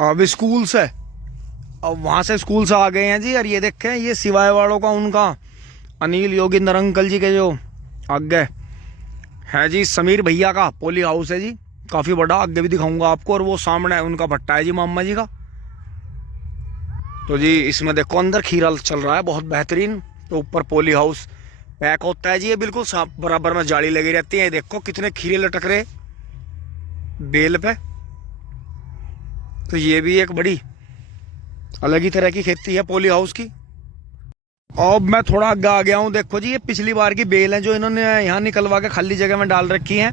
अब स्कूल से, अब वहाँ से स्कूल से आ गए हैं जी। और ये देखें, ये सिवाय वालों का, उनका अनिल योगिंदर अंकल जी के जो आगे है जी, समीर भैया का पोली हाउस है जी, काफ़ी बड़ा, आगे भी दिखाऊंगा आपको। और वो सामने है उनका भट्टा है जी, मामा जी का। तो जी इसमें देखो अंदर खीरा चल रहा है बहुत बेहतरीन। तो ऊपर पोली हाउस पैक होता है जी, ये बिल्कुल बराबर में जाली लगी रहती है। देखो कितने खीरे लटक रहे बेल पे। तो ये भी एक बड़ी अलग ही तरह की खेती है पोली हाउस की। अब मैं थोड़ा आगे आ गया हूँ। देखो जी, ये पिछली बार की बेल है जो इन्होंने यहाँ निकलवा के खाली जगह में डाल रखी है।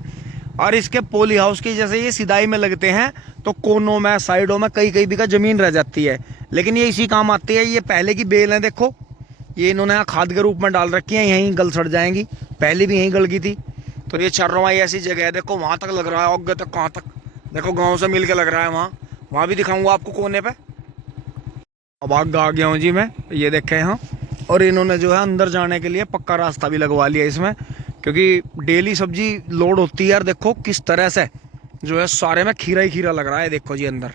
और इसके पोली हाउस की जैसे ये सिदाई में लगते हैं तो कोनों में, साइडों में कई कई बीघा जमीन रह जाती है, लेकिन ये इसी काम आती है। ये पहले की बेल है, देखो ये इन्होंने यहाँ खाद के रूप में डाल रखी है, यहीं गल सड़ जाएंगी। पहले भी यहीं गल गई थी। तो ये चरवाई ऐसी जगह है, देखो वहाँ तक लग रहा है, आगे तक कहाँ तक, देखो गाँव से मिल के लग रहा है। वहाँ भी दिखाऊंगा आपको कोने पे। अब आगे आ गया हूँ जी मैं, ये देखें यहाँ। और इन्होंने जो है अंदर जाने के लिए पक्का रास्ता भी लगवा लिया इसमें, क्योंकि डेली सब्जी लोड होती है। यार देखो किस तरह से जो है सारे में खीरा ही खीरा लग रहा है। देखो जी अंदर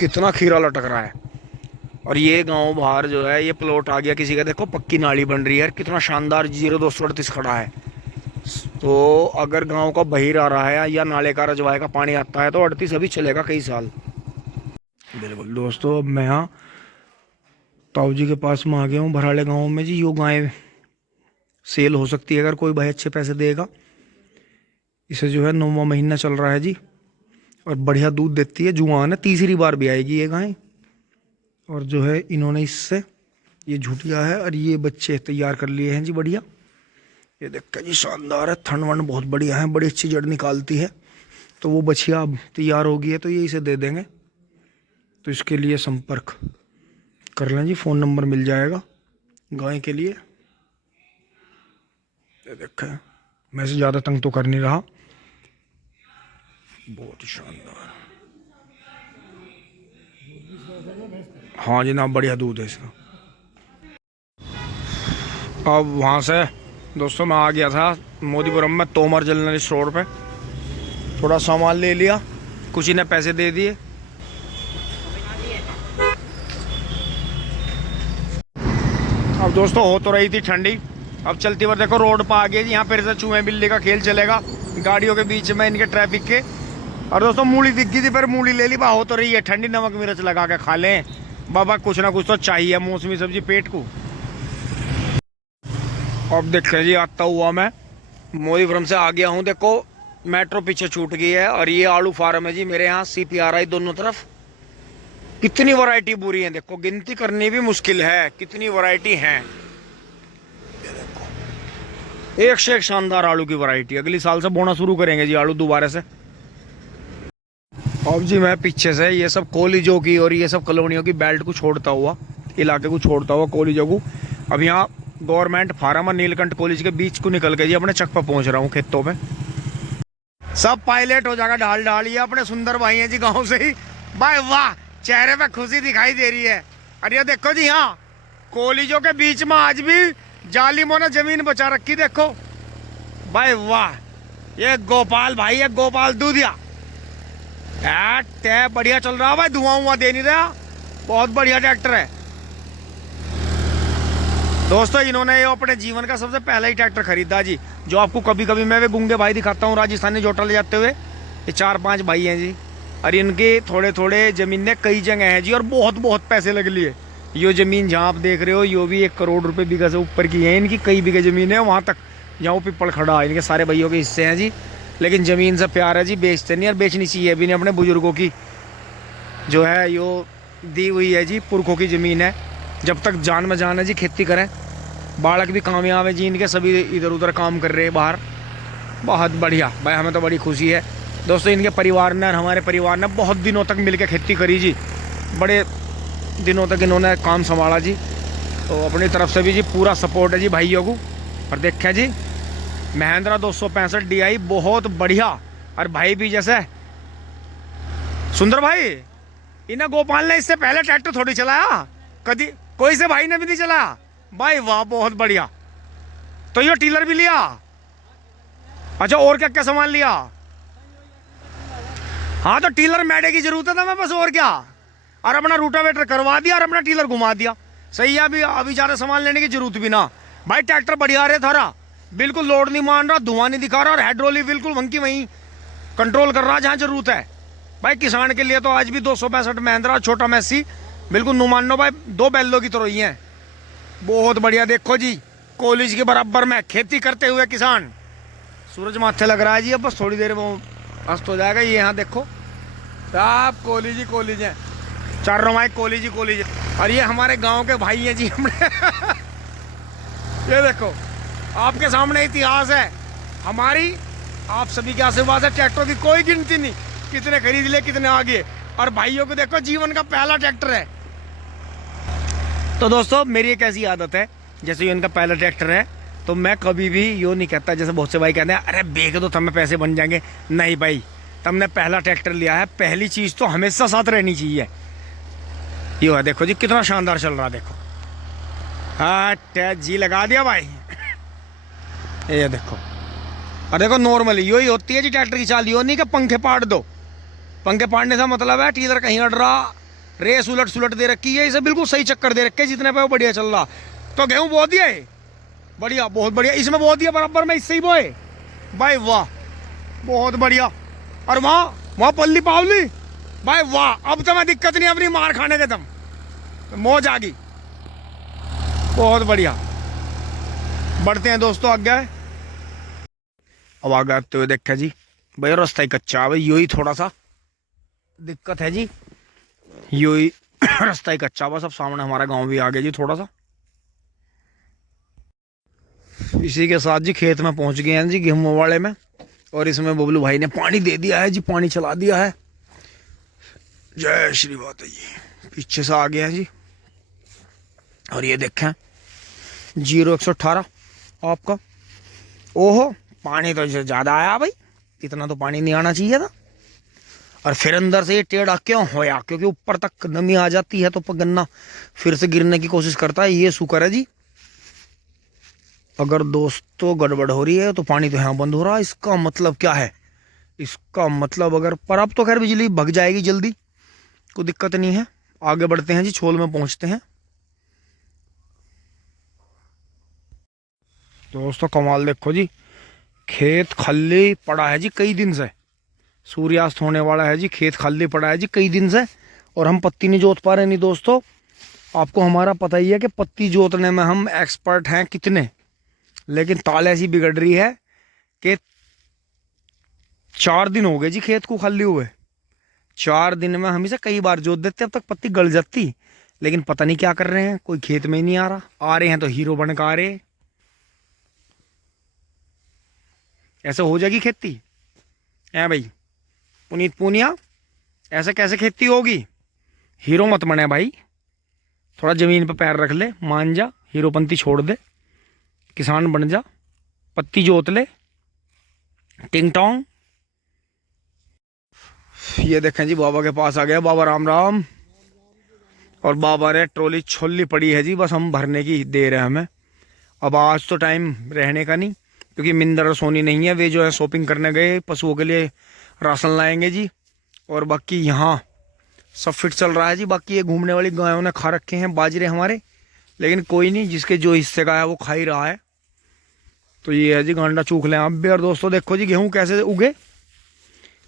कितना खीरा लटक रहा है। और ये गांव बाहर जो है, ये प्लॉट आ गया किसी का, देखो पक्की नाली बन रही है, कितना शानदार 0238 खड़ा है। तो अगर गांव का बहिर आ रहा है या नाले का रजवाए का पानी आता है तो 38 अभी चलेगा कई साल। बिल्कुल दोस्तों, अब मैं यहाँ ताऊ जी के पास में आ गया हूँ, भराड़े गांव में जी। यो गाय सेल हो सकती है अगर कोई भाई अच्छे पैसे देगा। इसे जो है 9वां महीना चल रहा है जी, और बढ़िया दूध देती है, जुआन है, तीसरी बार भी आएगी ये गाय। और जो है इन्होंने इससे ये झुटिया है और ये बच्चे तैयार कर लिए हैं जी, बढ़िया। ये देखते जी शानदार है, थन वन बहुत बढ़िया है, बड़ी अच्छी जड़ निकालती है। तो वो बछिया अब तैयार हो गई है तो ये इसे दे देंगे। तो इसके लिए संपर्क कर लें जी, फ़ोन नंबर मिल जाएगा गाय के लिए। ये देखें, मैं से ज़्यादा तंग तो कर नहीं रहा, बहुत ही शानदार। हाँ जनाब, बढ़िया दूध है इसका। अब वहाँ से दोस्तों मैं आ गया था मोदीपुरम में, तोमर जनरल स्टोर पे। थोड़ा सामान ले लिया, कुछ इन्हें पैसे दे दिए। अब दोस्तों हो तो रही थी ठंडी, अब चलती बार देखो रोड पर आ गई जी। यहाँ फिर से चूहे बिल्ली का खेल चलेगा गाड़ियों के बीच में, इनके ट्रैफिक के। और दोस्तों मूली दिख गई थी, फिर मूली ले ली। बा हो तो रही है ठंडी, नमक मिर्च लगा के खा लें बाबा, कुछ ना कुछ तो चाहिए मौसमी सब्जी पेट को। अब देखते जी, आता हुआ मैं मोदीपुरम से आ गया हूँ। देखो मेट्रो पीछे छूट गई है और ये आलू फार्म है जी मेरे यहाँ, CPRI दोनों तरफ। कितनी वैरायटी बुरी है, देखो गिनती करनी भी मुश्किल है, कितनी वैरायटी है। एक से एक शानदार आलू की वैरायटी। अगली साल से बोना शुरू करेंगे जी आलू दोबारा से। अब जी मैं पीछे से ये सब कॉलेजों की और ये सब कॉलोनियों की बेल्ट को छोड़ता हुआ, इलाके को छोड़ता हुआ कॉलेजों को, अब यहाँ गवर्नमेंट फार्म और नीलकंठ कॉलेज के बीच को निकल के जी अपने चक पर पहुंच रहा हूँ, खेतों पे। सब पायलट हो जाएगा ढाल ढाल। ये अपने सुंदर भाई हैं जी गाँव से ही। भाई वाह, चेहरे पे खुशी दिखाई दे रही है। अरे ये देखो जी, यहाँ कॉलेजों के बीच में आज भी जालिमों ने जमीन बचा रखी, देखो भाई वाह। ये गोपाल भाई है, गोपाल दूधिया, बढ़िया चल रहा है भाई, धुआं उआं दे नहीं रहा, बहुत बढ़िया ट्रैक्टर है। दोस्तों इन्होंने ये अपने जीवन का सबसे पहला ही ट्रैक्टर खरीदा जी, जो आपको कभी कभी मैं वे गुंगे भाई दिखाता हूँ राजस्थानी जोटा ले जाते हुए। ये 4-5 भाई हैं जी, और इनके थोड़े थोड़े जमीनें कई जगह हैं जी, और बहुत बहुत पैसे लग लिए। ये जमीन जहाँ आप देख रहे हो, ये भी 1 करोड़ रुपए बीघा से ऊपर की है इनकी। कई बीघे जमीन है वहाँ तक, जहाँ वो पिपल खड़ा है, इनके सारे भाइयों के हिस्से हैं जी। लेकिन ज़मीन से प्यार है जी, बेचते नहीं, और बेचनी चाहिए अभी ने अपने बुजुर्गों की जो है यो दी हुई है जी, पुरखों की ज़मीन है। जब तक जान में जान है जी खेती करें। बालक भी कामयाब है जी इनके, सभी इधर उधर काम कर रहे हैं बाहर, बहुत बढ़िया भाई, हमें तो बड़ी खुशी है। दोस्तों इनके परिवार ने और हमारे परिवार ने बहुत दिनों तक मिलकर खेती करी जी, बड़े दिनों तक इन्होंने काम संभाला जी। तो अपनी तरफ से भी जी पूरा सपोर्ट है जी भाइयों को। और देखें जी महिंद्रा 265 DI बहुत बढ़िया। और भाई भी जैसे सुंदर भाई, इन्हें गोपाल ने इससे पहले ट्रैक्टर थोड़ी चलाया कभी, कोई से भाई ने भी नहीं चलाया भाई, वाह बहुत बढ़िया। तो ये टीलर भी लिया, अच्छा और क्या क्या सामान लिया? हाँ तो टीलर मैडे की जरूरत है था मैं बस, और क्या। और अपना रूटावेटर करवा दिया और अपना टीलर घुमा दिया। सही है, अभी ज्यादा सामान लेने की जरूरत भी ना। भाई ट्रैक्टर बढ़िया रहे थारा, बिल्कुल लोड नहीं मान रहा, धुआं नहीं दिखा रहा, और हाइड्रोलिक बिल्कुल वहीं की वहीं कंट्रोल कर रहा जहाँ जरूरत है। भाई किसान के लिए तो आज भी 265 महिंद्रा छोटा मैसी बिल्कुल नुमानो भाई 2 बैलों की तरह ही है। बहुत बढ़िया। देखो जी कॉलेज के बराबर में खेती करते हुए किसान। सूरज माथे लग रहा है जी, अब बस थोड़ी देर में अस्त हो जाएगा। ये यहाँ देखो आप कॉलेज ही कॉलेज है, चारों माए कॉलेज ही कॉलेज है। और ये हमारे गांव के भाई हैं जी हमने ये देखो आपके सामने इतिहास है हमारी, आप सभी के आशीर्वाद है। ट्रैक्टर की कोई गिनती नहीं, कितने खरीद ले कितने आगे। और भाइयों को देखो जीवन का पहला ट्रैक्टर है। तो दोस्तों मेरी एक ऐसी आदत है, जैसे ये उनका पहला ट्रैक्टर है तो मैं कभी भी यूँ नहीं कहता जैसे बहुत से भाई कहते हैं अरे बेच दो तब में पैसे बन जाएंगे। नहीं भाई, तुमने पहला ट्रैक्टर लिया है, पहली चीज़ तो हमेशा साथ रहनी चाहिए। ये है देखो जी कितना शानदार चल रहा है, देखो। हाँ टैच जी लगा दिया भाई ये देखो। और देखो नॉर्मली यही होती है जी ट्रैक्टर की चाल, यो नहीं कि पंखे पाड़ दो। पंखे पाड़ने से मतलब है टीलर कहीं अड़ रहा, रेस उलट सुलट दे रखी है, इसे बिल्कुल सही चक्कर दे रखे, जितने पे वो बढ़िया चल रहा। तो गेहूं बो दिया है, बढ़िया बहुत बढ़िया, इसमें बो दिया बराबर में, इससे ही बोए भाई वाह बहुत बढ़िया। और वहाँ पल्ली पावली भाई वाह, अब तो मैं दिक्कत नहीं अपनी मार खाने के दम, मौज आ गई। बहुत बढ़िया। बढ़ते हैं दोस्तों आगे। अब आगे आते हुए देखा जी भाई रास्ता ही कच्चा है भाई, यही थोड़ा सा दिक्कत है जी, यही रास्ता ही कच्चा। बस अब सामने हमारा गांव भी आ गया जी थोड़ा सा। इसी के साथ जी खेत में पहुंच गए हैं जी गेहूं वाले में, और इसमें बबलू भाई ने पानी दे दिया है जी, पानी चला दिया है। जय श्री माता जी। पीछे से आ गया है जी। और ये देखें 0118 आपका। ओहो पानी तो ज्यादा आया भाई, इतना तो पानी नहीं आना चाहिए था। और फिर अंदर से ये टेढ़ा क्यों होया, क्योंकि ऊपर तक नमी आ जाती है तो गन्ना फिर से गिरने की कोशिश करता है। ये शुक्र है जी। अगर दोस्तों गड़बड़ हो रही है तो पानी तो यहाँ बंद हो रहा है, इसका मतलब क्या है? इसका मतलब अगर, पर अब तो खैर बिजली भग जाएगी जल्दी, कोई दिक्कत नहीं है। आगे बढ़ते हैं जी, छोल में पहुंचते हैं। दोस्तों कमाल देखो जी, खेत खाली पड़ा है जी कई दिन से, सूर्यास्त होने वाला है जी, खेत खाली पड़ा है जी कई दिन से, और हम पत्ती नहीं जोत पा रहे। नहीं दोस्तों आपको हमारा पता ही है कि पत्ती जोतने में हम एक्सपर्ट हैं कितने, लेकिन ताल ऐसी बिगड़ रही है कि 4 दिन हो गए जी खेत को खाली हुए। 4 दिन में हम इसे कई बार जोत देते, अब तक पत्ती गल जाती, लेकिन पता नहीं क्या कर रहे हैं, कोई खेत में ही नहीं आ रहा। आ रहे हैं तो हीरो बन के आ रहे। ऐसे हो जाएगी खेती है भाई पुनीत पूनिया, ऐसे कैसे खेती होगी? हीरो मत बने भाई, थोड़ा जमीन पे पैर रख ले, मान जा, हीरोपंती छोड़ दे, किसान बन जा, पत्ती जोत ले, टिंग टोंग। ये देखें जी बाबा के पास आ गया। बाबा राम राम। और बाबा ने ट्रॉली छोली पड़ी है जी, बस हम भरने की दे रहे हैं हमें। अब आज तो टाइम रहने का नहीं, क्योंकि मिंदर और सोनी नहीं है, वे जो है शॉपिंग करने गए, पशुओं के लिए राशन लाएंगे जी। और बाकी यहाँ सब फिट चल रहा है जी। बाकी ये घूमने वाली गायों ने खा रखे हैं बाजरे हमारे, लेकिन कोई नहीं, जिसके जो हिस्से का है वो खा ही रहा है। तो ये है जी गांडा चूक लें आप भी। और दोस्तों देखो जी गेहूं कैसे उगे,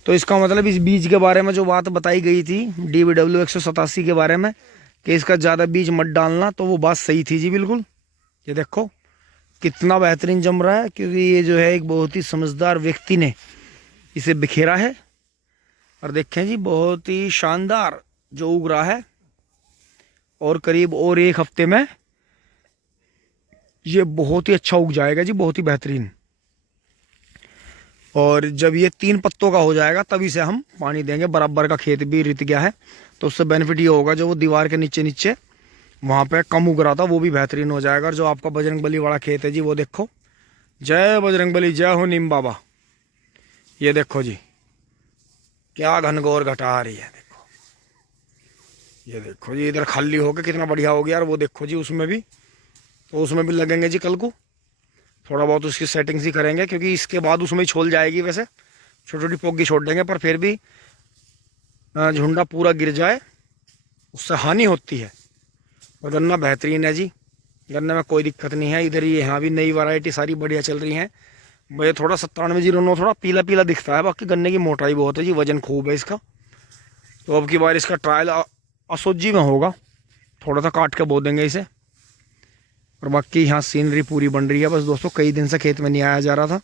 तो इसका मतलब इस बीज के बारे में जो बात बताई गई थी DBW 187 के बारे में कि इसका ज़्यादा बीज मत डालना, तो वो बात सही थी जी बिल्कुल। ये देखो कितना बेहतरीन जम रहा है, क्योंकि ये जो है एक बहुत ही समझदार व्यक्ति ने इसे बिखेरा है। और देखें जी बहुत ही शानदार जो उग रहा है, और करीब और 1 हफ्ते में ये बहुत ही अच्छा उग जाएगा जी, बहुत ही बेहतरीन। और जब ये 3 पत्तों का हो जाएगा तभी से हम पानी देंगे। बराबर का खेत भी रित गया है, तो उससे बेनिफिट ये होगा जो वो दीवार के नीचे नीचे वहाँ पे कम उग रहा था वो भी बेहतरीन हो जाएगा। और जो आपका बजरंगबली वाला खेत है जी, वो देखो, जय बजरंगबली, जय हो नीम बाबा। ये देखो जी क्या घनघोर घटा आ रही है, देखो ये देखो जी, इधर खाली होके कितना बढ़िया हो गया। और वो देखो जी उसमें भी, तो उसमें भी लगेंगे जी कल को। थोड़ा बहुत उसकी सेटिंग्स ही करेंगे, क्योंकि इसके बाद उसमें ही छोल जाएगी। वैसे छोटी छोटी पोगी छोड़ देंगे, पर फिर भी झुंडा पूरा गिर जाए उससे हानि होती है। और गन्ना बेहतरीन है जी, गन्ने में कोई दिक्कत नहीं है। इधर ही यहाँ भी नई वैरायटी सारी बढ़िया चल रही हैं। भाई थोड़ा 9709 थोड़ा पीला पीला दिखता है, बाकी गन्ने की मोटाई बहुत है जी, वजन खूब है इसका। तो अब की बार इसका ट्रायल असोजी में होगा, थोड़ा सा काट के बो देंगे इसे। और बाकी यहाँ सीनरी पूरी बन रही है। बस दोस्तों कई दिन से खेत में नहीं आया जा रहा था,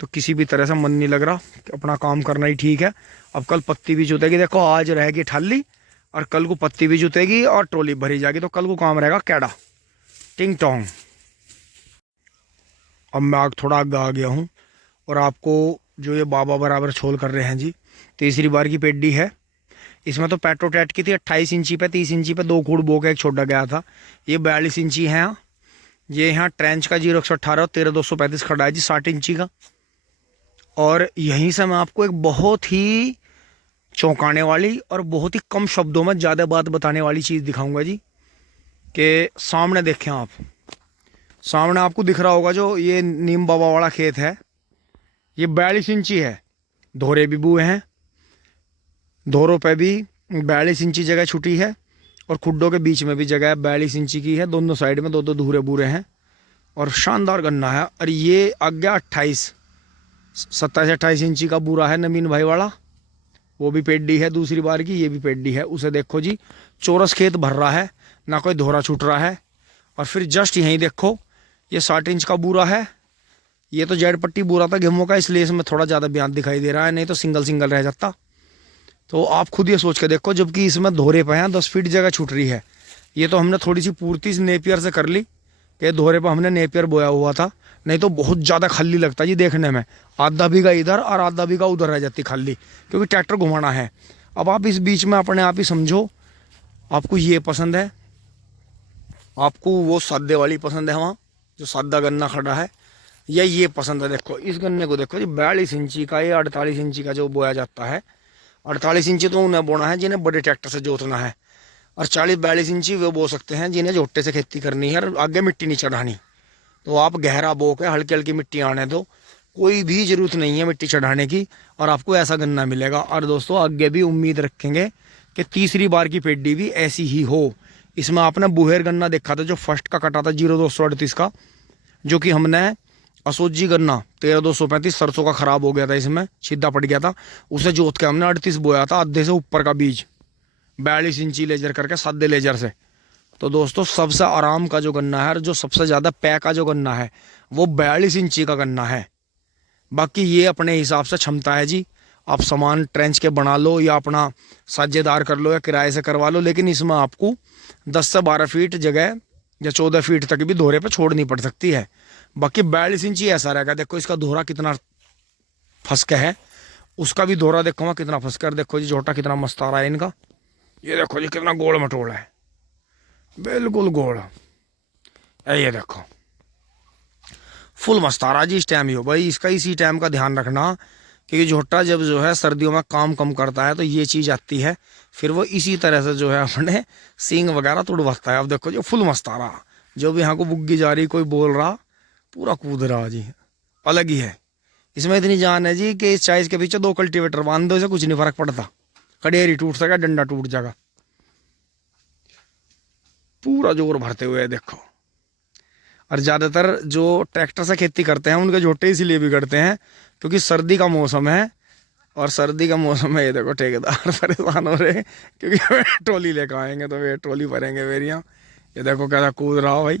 तो किसी भी तरह से मन नहीं लग रहा कि अपना काम करना ही ठीक है। अब कल पत्ती भी जुतेगी, देखो आज रहेगी ठाली और कल को पत्ती भी जुतेगी और ट्रॉली भरी जाएगी, तो कल को काम रहेगा कैडा टिंग टोंग। अब मैं थोड़ा आगे आ गया हूँ और आपको जो ये बाबा बराबर छोल कर रहे हैं जी, तीसरी बार की पेड्डी है। इसमें तो पेट्रोटैट की थी 28 इंची पे, 30 इंची पे 2 खूड़ बो के एक छोड़ा गया था। ये 42 इंची है। ये यहाँ ट्रेंच का 0118 और 13235 खड़ा है जी 60 इंची का। और यहीं से मैं आपको एक बहुत ही चौंकाने वाली और बहुत ही कम शब्दों में ज़्यादा बात बताने वाली चीज़ दिखाऊंगा जी, कि सामने देखें आप, सामने आपको दिख रहा होगा जो ये नीम बाबा वाला खेत है, ये 42 इंची है। धोरे भी बुए हैं, धोरों पे भी 42 इंची जगह छुटी है और खुड्डों के बीच में भी जगह 42 इंची की है। दोनों साइड में 2-2 धूरे बूरे हैं और शानदार गन्ना है। और ये आगे 27-28 इंची का बूरा है नमीन भाई वाला, वो भी पेड्डी है दूसरी बार की, ये भी पेड्डी है। उसे देखो जी, चौरस खेत भर रहा है, ना कोई धोरा छूट रहा है। और फिर जस्ट यहीं देखो, ये 60 इंच का बूरा है। ये तो जेड पट्टी बूरा था गेहूं का, इसलिए इसमें थोड़ा ज़्यादा ब्याज दिखाई दे रहा है, नहीं तो सिंगल सिंगल रह जाता। तो आप खुद ये सोच के देखो, जबकि इसमें धोरे पे हैं 10 फीट जगह छूट रही है। ये तो हमने थोड़ी सी पूर्ति नेपियर से कर ली, कि धोरे पे हमने नेपियर बोया हुआ था, नहीं तो बहुत ज़्यादा खल्ली लगता जी देखने में। आधा बीघा इधर और आधा बीघा उधर रह जाती खाली, क्योंकि ट्रैक्टर घुमाना है। अब आप इस बीच में अपने आप ही समझो, आपको ये पसंद है, आपको वो सादे वाली पसंद है वहाँ जो सादा गन्ना खड़ा है, या ये पसंद है। देखो इस गन्ने को देखो जी, 42 इंची का, ये 48 इंची का जो बोया जाता है। 48 इंची तो उन्हें बोना है जिन्हें बड़े ट्रैक्टर से जोतना है, और 40-42 इंची वो बो सकते हैं जिन्हें जोटे से खेती करनी है और आगे मिट्टी नहीं चढ़ानी। तो आप गहरा बो के हल्की हल्की मिट्टी आने दो, कोई भी ज़रूरत नहीं है मिट्टी चढ़ाने की, और आपको ऐसा गन्ना मिलेगा। और दोस्तों आगे भी उम्मीद रखेंगे कि तीसरी बार की पेड्डी भी ऐसी ही हो। इसमें आपने बुहेर गन्ना देखा था जो फर्स्ट का कटा था 0238 का, जो कि हमने असोजी गन्ना 13235 सरसों का ख़राब हो गया था, इसमें सीधा पड़ गया था, उसे जोत के हमने 38 बोया था, आधे से ऊपर का बीज 42 इंची लेजर करके सादे लेजर से। तो दोस्तों सबसे आराम का जो गन्ना है और जो सबसे ज़्यादा पैक का जो गन्ना है वो 42 इंची का गन्ना है। बाकी ये अपने हिसाब से क्षमता है जी, आप सामान ट्रेंच के बना लो या अपना साझेदार कर लो या किराए से करवा लो, लेकिन इसमें आपको 10 से 12 फीट जगह या 14 फीट तक भी धोरे पे छोड़नी पड़ सकती है। बाकी 42 इंची ऐसा रहेगा। देखो इसका धोरा कितना फंसका है, उसका भी धोरा देखो वहाँ कितना फंसकर। देखो जी झोटा कितना मस्त आ रहा है इनका, ये देखो जी कितना गोल मटोला है, बिल्कुल गोल। ये देखो फुल मस्त आ रहा जी इस टाइम ही हो भाई। इसका इसी टाइम का ध्यान रखना, क्योंकि झोटा जब जो है सर्दियों में काम कम करता है तो ये चीज़ आती है, फिर वो इसी तरह से जो है अपने सींग वगैरह तुड़वाता है। अब देखो जी फुल मस्त आ रहा, जो भी यहाँ को बुग्गी जा रही, कोई बोल रहा, पूरा कूद रहा जी, अलग ही है। इसमें इतनी जान है जी कि इस चाइस के पीछे 2 कल्टीवेटर बांध दो, इसे कुछ नहीं फर्क पड़ता, कड़ेरी टूट सका, डंडा टूट जाएगा। पूरा जोर भरते हुए देखो। और ज़्यादातर जो ट्रैक्टर से खेती करते हैं उनके झोटे इसीलिए बिगड़ते हैं क्योंकि सर्दी का मौसम है, और सर्दी का मौसम में ये देखो ठेकेदार परेशान हो रहे हैं क्योंकि वे ट्रॉली लेकर आएंगे तो वे ट्रॉली भरेंगे वेरियाँ। ये देखो कैसा कूद रहा हो भाई,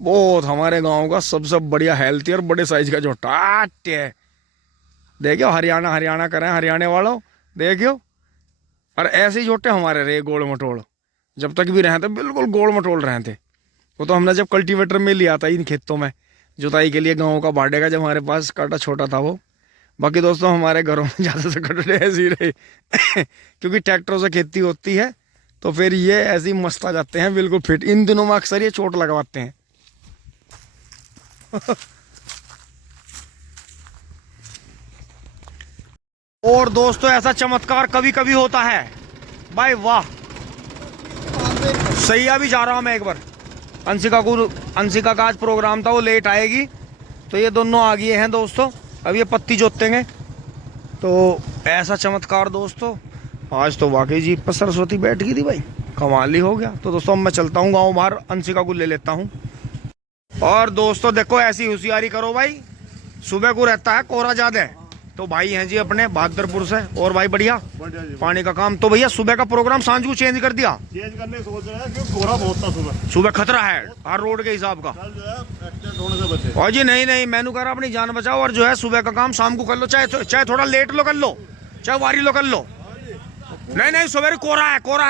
बहुत हमारे गांव का सबसे बढ़िया हेल्थी और बड़े साइज का झोटा है। देखियो हरियाणा हरियाणा करें हरियाणा वालों, देखियो। और ऐसे ही झोटे हमारे रहे गोल मटोल, जब तक भी रहे थे बिल्कुल गोल मटोल रहे थे। वो तो हमने जब कल्टीवेटर में लिया था इन खेतों में जुताई के लिए गाँव का बाढ़े का, जब हमारे पास काटा छोटा था वो। बाकी दोस्तों हमारे घरों में ज़्यादा से कटड़े ऐसे ही रहे क्योंकि ट्रैक्टरों से खेती होती है तो फिर ये ऐसे ही मस्त आ जाते हैं बिल्कुल फिट। इन दिनों में अक्सर ये चोट लगवाते हैं और दोस्तों ऐसा चमत्कार कभी कभी होता है भाई, वाह। सही अभी जा रहा हूँ मैं एक बार, अंशिका का आज प्रोग्राम था, वो लेट आएगी तो ये दोनों आ गए हैं दोस्तों, अब ये पत्ती जोतेंगे। तो ऐसा चमत्कार दोस्तों, आज तो वाकई जीप पर सरस्वती बैठ गई थी भाई, कमाल ही हो गया। तो दोस्तों मैं चलता हूँ गाँव बाहर, अंशिका को ले लेता हूँ। और दोस्तों देखो ऐसी होशियारी करो भाई, सुबह को रहता है कोहरा ज्यादा है, तो भाई हैं जी अपने बहादुरपुर से। और भाई बढ़िया पानी का काम। तो भैया सुबह का प्रोग्राम सांझ को चेंज कर दिया, चेंज करने सोच रहे हैं क्योंकि कोहरा बहुत था सुबह। सुबह खतरा है हर रोड के हिसाब का। कल जो है एक्सीडेंट होने से बचे। और जी नहीं मैंने कह रहा अपनी जान बचाओ, और जो है सुबह का काम शाम को कर लो, चाहे थोड़ा लेट लो कर लो, चाहे वारी लो कर लो। नहीं सवेरे कोहरा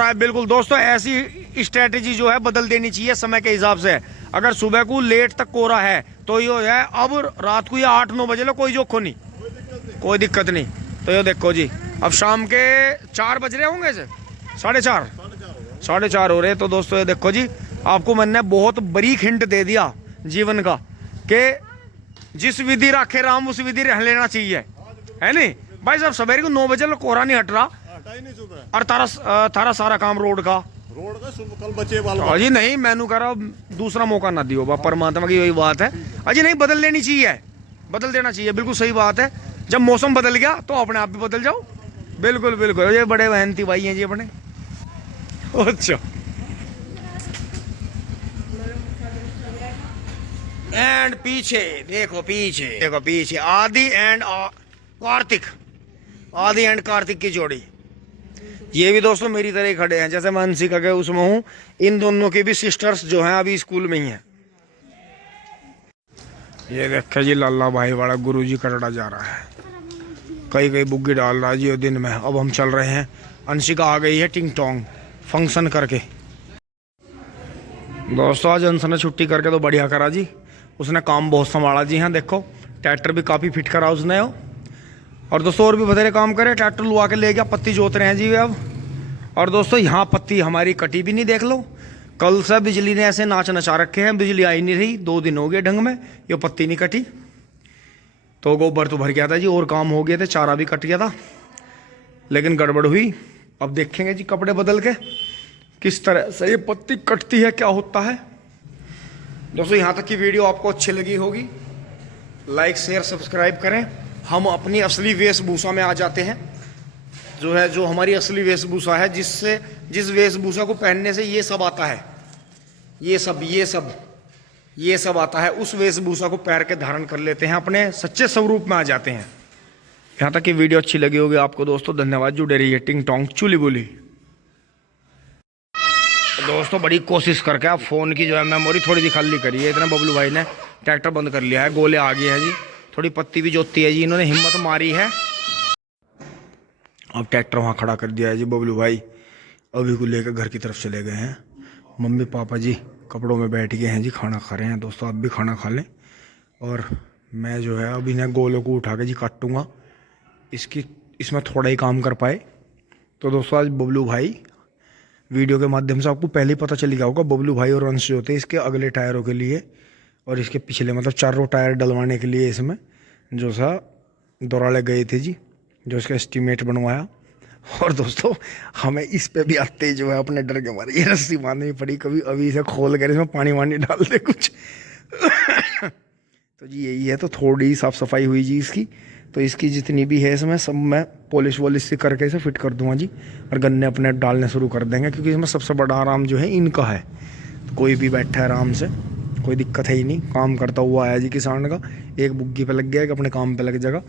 है बिल्कुल। दोस्तों ऐसी स्ट्रेटेजी जो है बदल देनी चाहिए समय के हिसाब से। अगर सुबह को लेट तक कोहरा है तो ये है, अब रात को ये 8-9 बजे लो, कोई जोखो नहीं, कोई दिक्कत नहीं। तो ये देखो जी अब शाम के 4 बज रहे होंगे, 4:30 हो रहे। तो दोस्तों ये देखो जी, आपको मैंने बहुत बारीक हिंट दे दिया जीवन का कि जिस विधि राखे राम उस विधि रह लेना चाहिए, है नहीं भाई साहब। सवेरे को 9 बजे लो कोहरा नहीं हट रहा, और तारा सारा काम रोड का कल बचे वाला। अजी नहीं मैनू कह रहा दूसरा मौका ना दियो, परमात्मा की वही बात है। अजी नहीं बदल लेनी चाहिए, बदल देना चाहिए, बिल्कुल सही बात है। जब मौसम बदल गया तो अपने आप भी बदल जाओ, बिल्कुल। ये बड़े मेहनती भाई हैं जी अपने। अच्छा एंड पीछे देखो आदि एंड कार्तिक की जोड़ी। ये भी दोस्तों मेरी तरह ही खड़े हैं, जैसे मैं अंशिका के उसमें हूँ। इन दोनों की भी सिस्टर्स जो हैं अभी स्कूल में ही हैं। ये देखे जी लाला भाई वाला गुरु जी कटड़ा जा रहा है, कई बुग्गी डाल रहा है जी दिन में। अब हम चल रहे हैं, अंशिका आ गई है टिंग टोंग फंक्शन करके। दोस्तों आज अंश ने छुट्टी करके तो बढ़िया करा जी, उसने काम बहुत संभाला जी। हाँ देखो ट्रैक्टर भी काफ़ी फिट करा उसने हो। और दोस्तों और भी बथेरे काम करे, ट्रैक्टर लुआ के ले गया, पत्ती जोत रहे हैं जी अब। और दोस्तों यहाँ पत्ती हमारी कटी भी नहीं, देख लो कल से बिजली ने ऐसे नाच नचा रखे हैं, बिजली आई नहीं रही, 2 दिन हो गए ढंग में, ये पत्ती नहीं कटी। तो गोबर तो भर गया था जी, और काम हो गए थे, चारा भी कट गया था, लेकिन गड़बड़ हुई। अब देखेंगे जी कपड़े बदल के किस तरह से ये पत्ती कटती है, क्या होता है। दोस्तों यहाँ तक की वीडियो आपको अच्छी लगी होगी, लाइक शेयर सब्सक्राइब करें। हम अपनी असली वेशभूषा में आ जाते हैं, जो हमारी असली वेशभूषा है, जिस वेशभूषा को पहनने से ये सब आता है, ये सब आता है, उस वेशभूषा को पैर के धारण कर लेते हैं, अपने सच्चे स्वरूप में आ जाते हैं। यहाँ तक की वीडियो अच्छी लगी होगी आपको दोस्तों, धन्यवाद। जुड़े रहिए टिंग टोंग चुली बुली। दोस्तों बड़ी कोशिश करके आप फ़ोन की जो है मेमोरी थोड़ी सी खाली करी है, इतना बबलू भाई ने ट्रैक्टर बंद कर लिया है, गोले आ गए हैं जी, थोड़ी पत्ती भी जोती है जी, इन्होंने हिम्मत मारी है। अब ट्रैक्टर वहाँ खड़ा कर दिया है जी, बबलू भाई अभी को लेकर घर की तरफ चले गए हैं। मम्मी पापा जी कपड़ों में बैठ गए हैं जी, खाना खा रहे हैं। दोस्तों आप भी खाना खा लें, और मैं जो है अभी इन्हें गोलों को उठा के जी काटूँगा, इसमें थोड़ा ही काम कर पाए। तो दोस्तों आज बबलू भाई, वीडियो के माध्यम से आपको पहले ही पता चल गया होगा, बबलू भाई और अंश जो थे इसके अगले टायरों के लिए और इसके पिछले मतलब चारों टायर डलवाने के लिए इसमें जो सा दौराले गए थे जी, जो इसका एस्टीमेट बनवाया। और दोस्तों हमें इस पे भी आते जो है अपने डर के मारे ये रस्सी बांधनी पड़ी, कभी अभी इसे खोल कर इसमें पानी वानी डाल दे कुछ। तो जी यही है, तो थोड़ी साफ़ सफाई हुई जी इसकी, तो इसकी जितनी भी है इसमें सब मैं पॉलिश वॉलिश से करके इसे फिट कर दूंगा जी, और गन्ने अपने डालने शुरू कर देंगे, क्योंकि इसमें सबसे बड़ा आराम जो है इनका है। तो कोई भी बैठा है आराम से, कोई दिक्कत है ही नहीं। काम करता हुआ आया जी किसान का, एक बुग्गी पे लग गया, एक अपने काम पे लग जाएगा।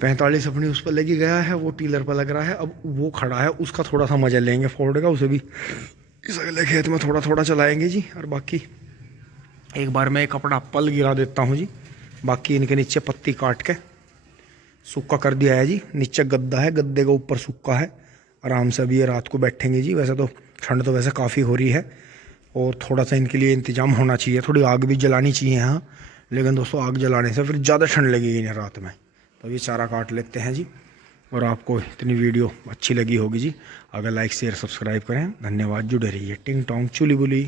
45 अपनी उस पर लगी गया है, वो टीलर पर लग रहा है, अब वो खड़ा है, उसका थोड़ा सा मजा लेंगे फोर्ड का, उसे भी इस अगले खेत में थोड़ा चलाएंगे जी। और बाकी एक बार मैं एक कपड़ा पल गिरा देता हूँ जी, बाकी इनके नीचे पत्ती काट के सूखा कर दिया है जी। नीचे गद्दा है, गद्दे के ऊपर सूखा है, आराम से अभी ये रात को बैठेंगे जी। वैसे तो ठंड तो वैसे काफ़ी हो रही है, और थोड़ा सा इनके लिए इंतजाम होना चाहिए, थोड़ी आग भी जलानी चाहिए यहाँ, लेकिन दोस्तों आग जलाने से फिर ज़्यादा ठंड लगेगी इन्हें रात में। तो ये चारा काट लेते हैं जी, और आपको इतनी वीडियो अच्छी लगी होगी जी। अगर लाइक शेयर सब्सक्राइब करें, धन्यवाद। जुड़े रहिए टिंग टोंग चुली बुली।